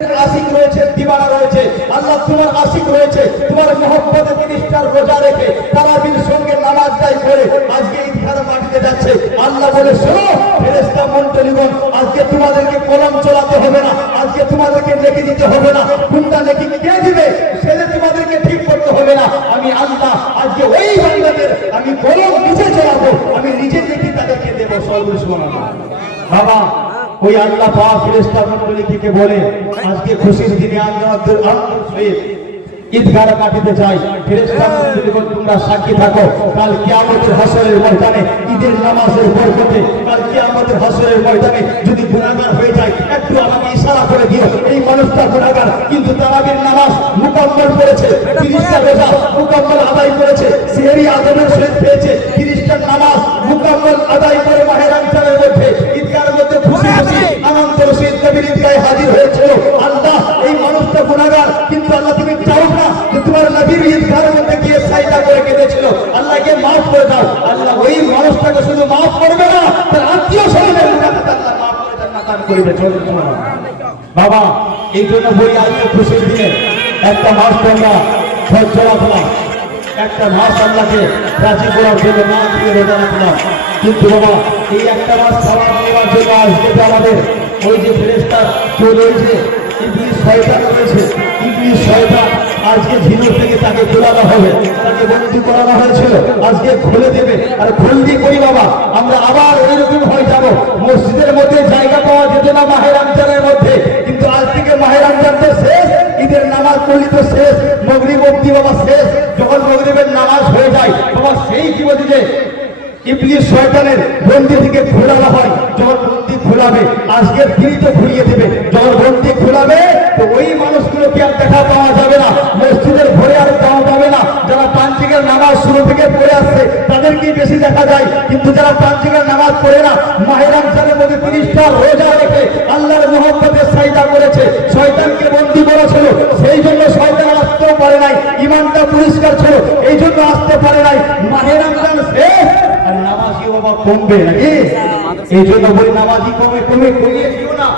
আশিক রয়েছে, দিওয়ানা রয়েছে, আল্লাহ তোমার আশিক রয়েছে, তোমার মহব্বতে প্রতিষ্ঠার রোজা রেখে তারাবির সঙ্গে নামাজ দায় করে আজকে ঈদগাহ মাটিতে যাচ্ছে। আল্লাহ বলে শোনো ফেরেশতা মণ্ডলীগণ, আজকে তোমাদেরকে কলম চলাতে হবে না, আজকে তোমাদেরকে নেকি দিতে হবে না। কোনটা নেকি কে দিবে সেটা তোমাদেরকে ঠিক করতে হবে না। আমি আল্লাহ আজকে ওই বান্দাদের আমি কলম নিচে চলাবো, আমি নিজে নেকি তাদেরকে দেবো। সুবহানাল্লাহ। বাবা ওই আল্লাহ পাক ফেরেশতা মণ্ডলীকে বলে আজকে খুশির দিনে আল্লাহর সহিত ঈদগাহ মাটিতে যাই। ফেরেশতা মণ্ডলীগণ তোমরা সাক্ষী থাকো, কাল কিয়ামতের হাসরের ময়দানে ঈদের নামাজের বরকতে কাল কিয়ামতের হাসরের ময়দানে যদি গুনাহগার হয়ে যায় একটু আমাকে ইশারা করে দিও। এই মানুষটা গুনাহগার কিন্তু তারাবির নামাজ মুকম্মল করেছে, 30টা রোজা মুকম্মল আদায় করেছে, সেহরি আদবের সহিত পেয়েছে, 30টা নামাজ মুকম্মল আদায় করে মাহে রমজানের মধ্যে ঈদগাহের মধ্যে খুশি খুশি আনন্দের সহিত নবীর ঈদগাহে হাজির হয়েছিল। আল্লাহ এই মানুষটা গুনাহগার কিন্তু আল্লাহ তুমি চাও না যে তোমার নবীর ঈদগাহের মধ্যে গিয়ে সাজদা করে কেঁদেছিল, আল্লাহকে মাফ করে দাও। আল্লাহ ওই মানুষটাকে শুধু মাফ করবে না, তার আত্মীয় স্বজনের গুনাহকে আল্লাহ মাফ করে জান্নাত দান করবে। বাবা এই জন্য বলি আজকে খুশির দিনে একটা মাস তোমরা ধৈর্য রাখলাম, একটা মাস আল্লাহকে রাজি করার জন্য না দিয়ে রোজা রাখলাম। কিন্তু বাবা এই একটা মাস খাবার নেওয়ার জন্য আজকে আমাদের ওই যে ফেরেশতা রয়েছে, ইবলিস শয়তান রয়েছে, ইবলিস শয়তান আজকে ঝিনুক থেকে তাকে তোলানো হবে, তাকে বন্দী করানো হয়েছিল, আজকে খুলে দেবে। আর খুলদি করি বাবা আমরা আবার ওইরকম হয়ে যাব। মসজিদের মধ্যে জায়গা পাওয়া যেত না মাহে রমজানের মধ্যে, কিন্তু আজ থেকে মাহে রমজান তো শেষ, ঈদের নামাজ পড়লি তো শেষ, মাগরিব অবধি বাবা শেষ। যখন মাগরিবের নামাজ হয়ে যায় বাবা সেই কি বলছি যে ইবলিস শয়তানের বন্দী থেকে খোলানো হয়। যখন বন্দী খোলাবে আজকের দিনই তো ঘুরিয়ে দেবে। যখন বন্দী খোলাবে তো ওই মানুষগুলোকে আর দেখা পাওয়া যাবে না, মসজিদের ভরে আর পাওয়া যাবে না। যারা পাঁচিকের নামাজ শুরু থেকে পড়ে আসছে তাদেরকেই বেশি দেখা যায়, কিন্তু যারা পাঁচিকের নামাজ পড়ে না মাহে রমজানের মধ্যে 30টা রোজা রেখে আল্লাহর মহব্বতে সাজদা করেছে, শয়তানকে বন্দী করেছিল, সেই জন্য শয়তান আসতেও পারে নাই, ঈমানটা পরিষ্কার ছিল এই জন্য আসতে পারে নাই। মাহে রমজান শেষ আর নামাজি বাবা কমবে নাকি? এই জন্য বলি নামাজি কমে কমে কমিয়ে দিও না।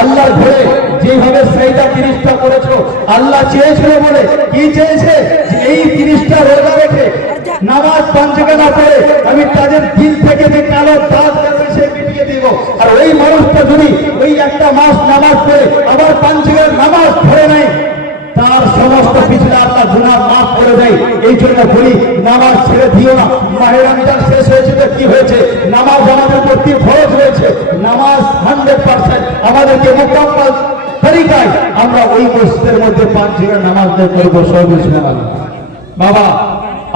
আল্লাহর ঘরে যেভাবে সাজদা 30টা করেছো আল্লাহ চেয়েছিল বলে কি চেয়েছে যে এই 30টা রোজা রেখে নামাজ পাঁচকে না পড়ে আমি তাদের দিল থেকে যে কালো দাগ যাবে সে মিটিয়ে দিব। আর ওই মানুষটা যদি ওই একটা মাস নামাজ পড়ে আবার পাঁচকের নামাজ ধরে নেয় তার সমস্ত পিছনে আল্লাহ গুনাহ মাফ করে দেয়। এই জন্য বলি নামাজ ছেড়ে দিও না। মাহে রমজান শেষ হয়েছে তো কি হয়েছে, নামাজ আমাদের প্রতি ফরজ হয়েছে। নামাজ 100% আমাদেরকে মুকম্মল তরিকায় আমরা ওই মসজিদের মধ্যে 5 জায়গায় নামাজ আদায় করব। সর্বশেষ বাবা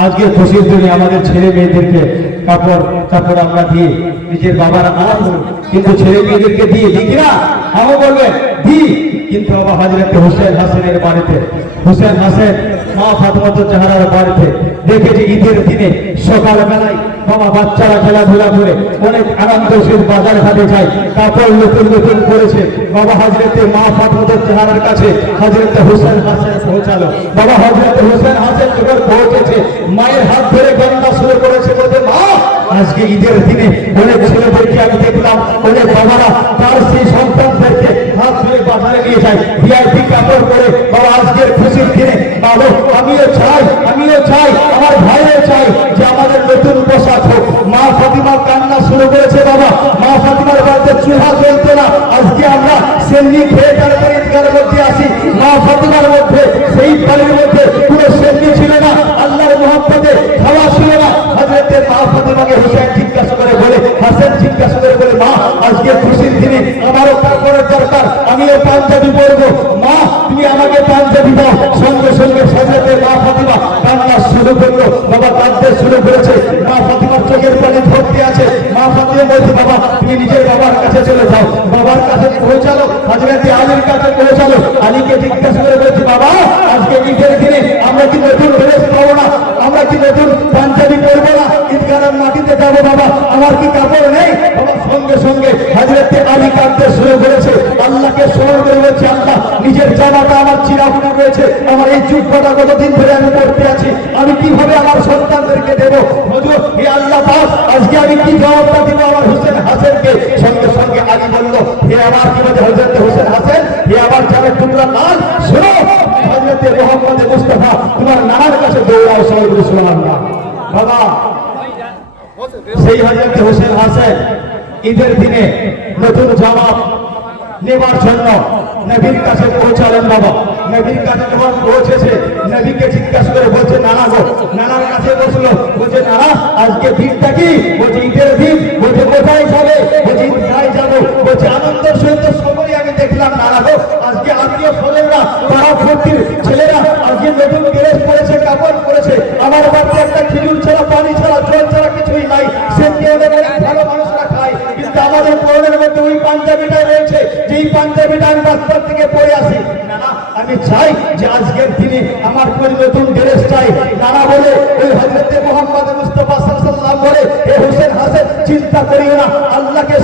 আজকে খুশির দিনে আমাদের ছেলে মেয়েদেরকে কাপড় আমরা দিয়ে নিজের বাবার আরাম, কিন্তু ছেলে মেয়েদেরকে দিয়ে দিই কিনা আমও বলবেন দিই। কিন্তু বাবা হযরত হুসেন হাসানের বাড়িতে, হুসেন হাসান মা ফাতেমা জাহরার বাড়িতে দেখেছি ঈদের দিনে সকালবেলায় বাবা বাচ্চারা খেলাধুলা করে অনেক আনন্দ সহিত বাজার ঘাটে যায়, কাপড় নতুন নতুন করেছে। বাবা হযরত মা ফাতেমা জাহরার কাছে হযরত হুসেন হাসান পৌঁছালো। বাবা হযরত হুসেন হাসান যখন পৌঁছেছে মায়ের হাত ধরে কান্না শুরু করেছে, বলতে মা আজকে ঈদের দিনে অনেক ছেলেদেরকে আমি দেখলাম, অনেক বাবারা তার সেই সন্তানদেরকে হাত ধরে বাজারে নিয়ে যায় ভিআইপি কাপড় পরে। বাবা আজকের খুশির দিনে বাবা আমিও চাই আমার ভাইও চাই যে আমাদের নতুন পোশাক হোক। মা ফাতিমা কান্না শুরু করেছে। বাবা মা ফাতিমার বাড়িতে চুলা জ্বলতো না, আজকে আমরা সেমনি খেয়ে তারপরে ঈদগাহের মধ্যে আসি। মা ফাতিমার মধ্যে সেই বাড়ির মধ্যে পুরো সেমনি ছিল না, আল্লাহর মহব্বতে খাওয়া ছিল না। হযরত মা ফাতিমাকে হুসেন জিজ্ঞাসা করে বলে, হাসান জিজ্ঞাসা করে বলে মা আজকে খুশির দিনে আমারও কাপড়ের দরকার, আমিও পাঞ্জাবি পরবো, মা তুমি আমাকে পাঞ্জাবি দাও। সঙ্গে সঙ্গে হযরত মা ফাতিমা কান্না শুরু করলো। বাবা কাঁদতে শুরু করেছে, মা ফাতিমার চোখের পানি ভর্তি আছে। মা ফাতিমা বলছে বাবা তুমি নিজের বাবার কাছে চলে যাও। বাবার কাছে পৌঁছালো, হযরত আলীর কাছে পৌঁছালো। আলীকে জিজ্ঞাসা করে বলছে বাবা আজকে ঈদের দিনে আমরা কি নতুন ড্রেস পাবো না, আমরা কি নতুন পাঞ্জাবি পরবো না, ঈদগাহের মাটিতে যাবো বাবা আমার কি কাপড় নেই? বাবা সঙ্গে সঙ্গে হযরত আলী কাঁদতে শুরু করেছে, আল্লাহকে স্মরণ করে বলছে আল্লাহ নিজের জামাটা আমার চিরাগুনা রয়েছে, আমার এই জুব্বাটা কতদিন ধরে আমি পড়তে আছি, আমি কিভাবে আমার সন্তানদেরকে দেবো? হুজুর হে আল্লাহ পাক আজকে আমি কি জবাবটা দিব আমার হুসেন হাসানকে? সঙ্গে সঙ্গে আলী বলল হে আমার কি বলে হযরত হুসেন হাসান, হে আমার জানের টুকরা লাল শোনো হযরতে মুহাম্মদ মুস্তাফা তোমার নানার কাছে দৌড়াও সবাই বলে সুবহানাল্লাহ। বাবা সেই হযরতে হোসেন হাসান ঈদের দিনে নতুন জামা নেবার জন্য নবীর কাছে পৌঁছালেন। বাবা নবীর কাছে যখন পৌঁছেছে নবীকে জিজ্ঞাসা করে বলছে নানা গো, নানার কাছে বসলো, বলছে নানা আজকে দিনটা কি? বলছে ঈদের দিন। বলছে কোথায় যাবে? বলছে ঈদগাহে যাবো। বলছে আনন্দের সহিত সকলেই আমি দেখলাম নানা গো আজকে আত্মীয় স্বজনরা পাড়া ভর্তির ছেলেরা আজকে নতুন ড্রেস পরেছে, কাপড় পরেছে। আমার বাড়িতে একটা খেজুর ছাড়া পানি ছাড়া জল ছাড়া কিছুই নাই, সে কেউ ভালো মানুষরা খায়, কিন্তু আমাদের পরনের মধ্যে ওই পাঞ্জাবিটাই রয়েছে যেই পাঞ্জাবিটা আমি বাচ্চার থেকে পরে আসি। নানা আমি চাই যে আজকের দিনে আমার কোন নতুন ড্রেস চাই। নানা বলে ওই হযরতে মুহাম্মদ মুস্তাফা সাল্লাল্লাহু আলাইহি ওয়াসাল্লাম বলে এ হোসেন হাসান চিন্তা করিও না, আল্লাহকে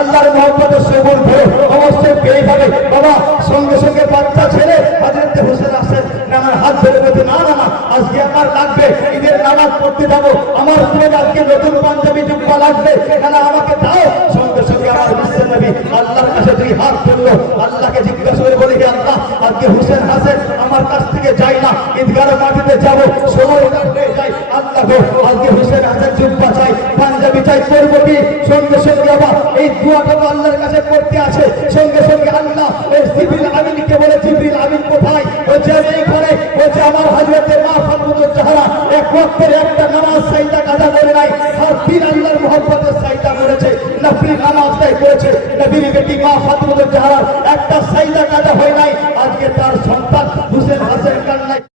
আল্লাহর মহব্বতের সবুর ধরে অবশ্যই পেয়ে যাবে। বাবা সঙ্গে সঙ্গে বাচ্চা ছেলে হযরতে হোসেন হাসান নানার হাত ধরে বলতে না না আজকে আমার লাগবে, ঈদের নামাজ পড়তে যাবো, আমার কোন আজকে নতুন পাঞ্জাবি জুব্বা লাগবে, নানা আমাকে দাও। সঙ্গে সঙ্গে আমার বিশ্বের নবী আল্লাহর কাছে দুই হাত তুললো, আল্লাহকে জিজ্ঞাসা করে বলে আল্লাহ আজকে হোসেন হাসান আমার কাছ থেকে যাই না, ঈদগাহের মাটিতে যাবো, সময় হয়ে যায়। আল্লাহ গো আজকে হোসেন হাসান জুব্বা চাই, পাঞ্জাবি চাই, করবো কি? সঙ্গে সঙ্গে আবার এই দোয়াটা তো আল্লাহর কাছে করতে আছে। সঙ্গে সঙ্গে আল্লাহ এই জিবরিল আমিনকে বলে জিবরিল আমিন কোথায়? বলছে আমি এইখানে। বলছে আমার হযরতে মা ফাতেমা জাহরা এক ওয়াক্তের একটা নামাজ সাইদা কাজা করে নাই, আর দিন আল্লাহর মহব্বতের সাইদা করেছে, নফলি নামাজটাই করেছে। নবীর বেটি মা ফাতেমা জাহরা একটা সাইদা কাজা হয় নাই। আজকে তার